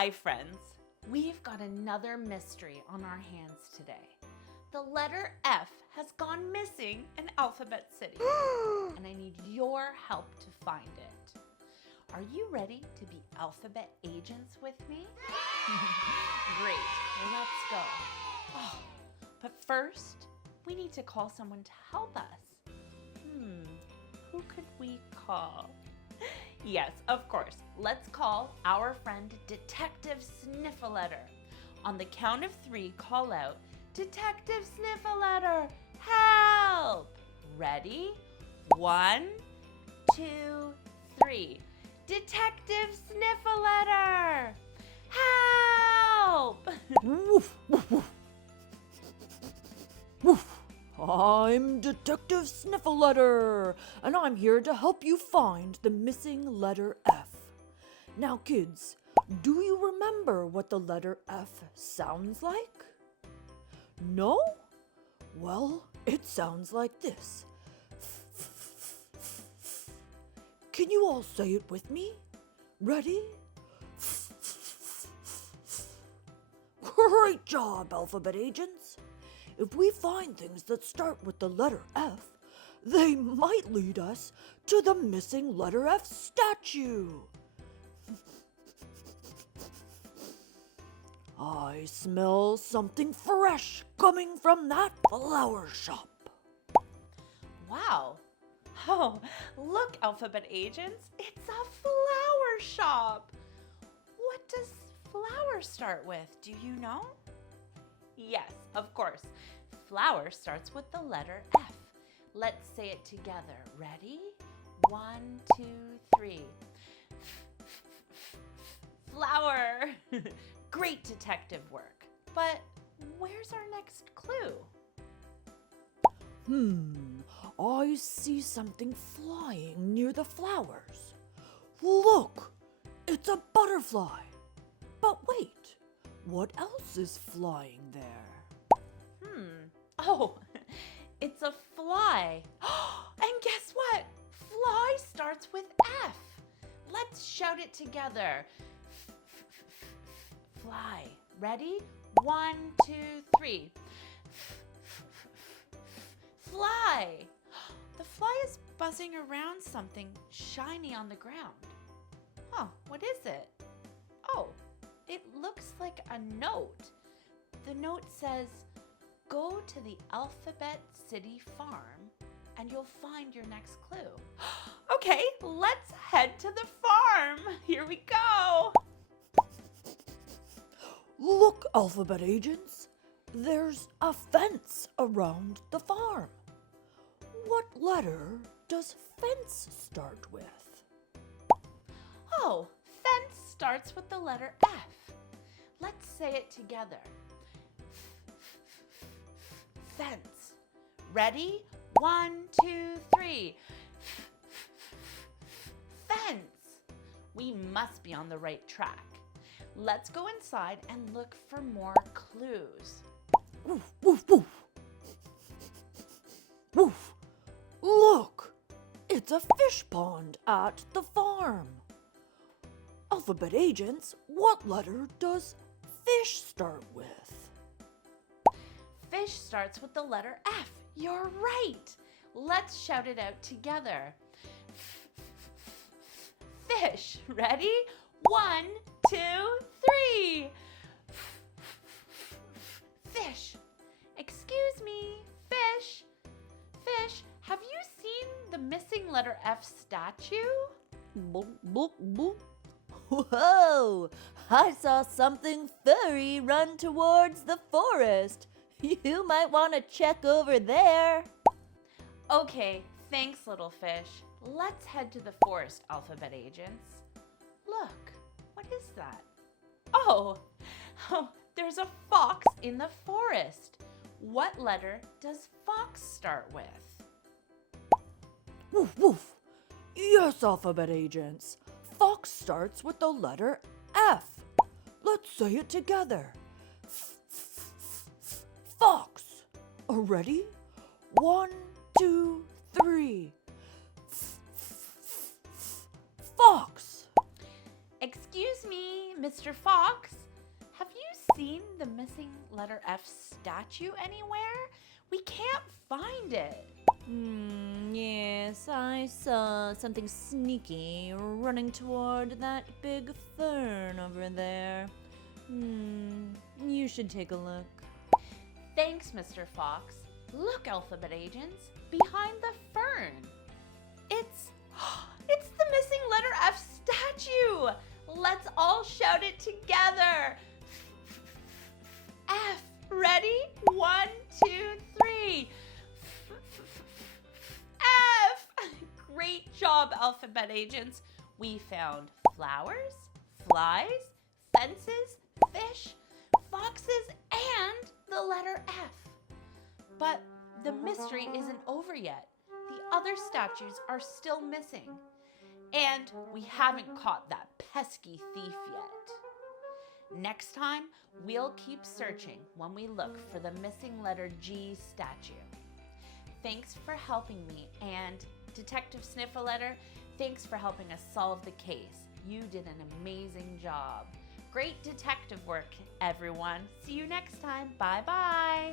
Hi, friends. We've got another mystery on our hands today. The letter F has gone missing in Alphabet City, and I need your help to find it. Are you ready to be alphabet agents with me? Great, let's go. Oh, but first, we need to call someone to help us. Who could we call? Yes, of course. Let's call our friend Detective Sniffletter. On the count of 3, call out, Detective Sniffletter, help! Ready? 1, 2, 3. Detective Sniffletter, help! Woof, woof, woof. Woof. I'm Detective Sniffletter, and I'm here to help you find the missing letter F. Now, kids, do you remember what the letter F sounds like? No? Well, it sounds like this. Can you all say it with me? Ready? Great job, alphabet agents! If we find things that start with the letter F, they might lead us to the missing letter F statue. I smell something fresh coming from that flower shop. Wow. Oh, look, alphabet agents, it's a flower shop. What does flower start with? Do you know? Yes, of course. Flower starts with the letter F. Let's say it together. Ready? 1, 2, 3. Flower. Great detective work. But where's our next clue? I see something flying near the flowers. Look, it's a butterfly. But wait, what else is flying there? Oh, it's a fly. And guess what? Fly starts with F. Let's shout it together. Fly. Ready? 1, 2, 3. Fly. The fly is buzzing around something shiny on the ground. Oh, what is it? Oh, it looks like a note. The note says, go to the Alphabet City farm and you'll find your next clue. Okay, let's head to the farm. Here we go. Look, alphabet agents, there's a fence around the farm. What letter does fence start with? Oh, fence starts with the letter F. Let's say it together. Fence. Ready? 1, 2, 3. Fence. We must be on the right track. Let's go inside and look for more clues. Woof, woof, woof. Woof. Look, it's a fish pond at the farm. Alphabet agents, what letter does fish start with? Fish starts with the letter F. You're right. Let's shout it out together. Fish. Ready? 1, 2, 3. Fish. Excuse me, fish. Fish, have you seen the missing letter F statue? Boop, boop, boop. Whoa! I saw something furry run towards the forest. You might want to check over there. Okay, thanks, little fish. Let's head to the forest, alphabet agents. Look, what is that? Oh, there's a fox in the forest. What letter does fox start with? Woof, woof. Yes, alphabet agents. Fox starts with the letter F. Let's say it together. Fox. Ready? 1, 2, 3. Fox. Excuse me, Mr. Fox, have you seen the missing letter F statue anywhere? We can't find it. Yes, I saw something sneaky running toward that big fern over there. You should take a look. Thanks, Mr. Fox. Look, alphabet agents, behind the fern. It's the missing letter F statue. Let's all shout it together. F. Ready? 1, 2, 3. F. Great job, alphabet agents. We found flowers, flies, fences, fish, foxes, and the letter F. But the mystery isn't over yet. The other statues are still missing. And we haven't caught that pesky thief yet. Next time, we'll keep searching when we look for the missing letter G statue. Thanks for helping me, and Detective Sniffletter, thanks for helping us solve the case. You did an amazing job. Great detective work, everyone. See you next time. Bye-bye.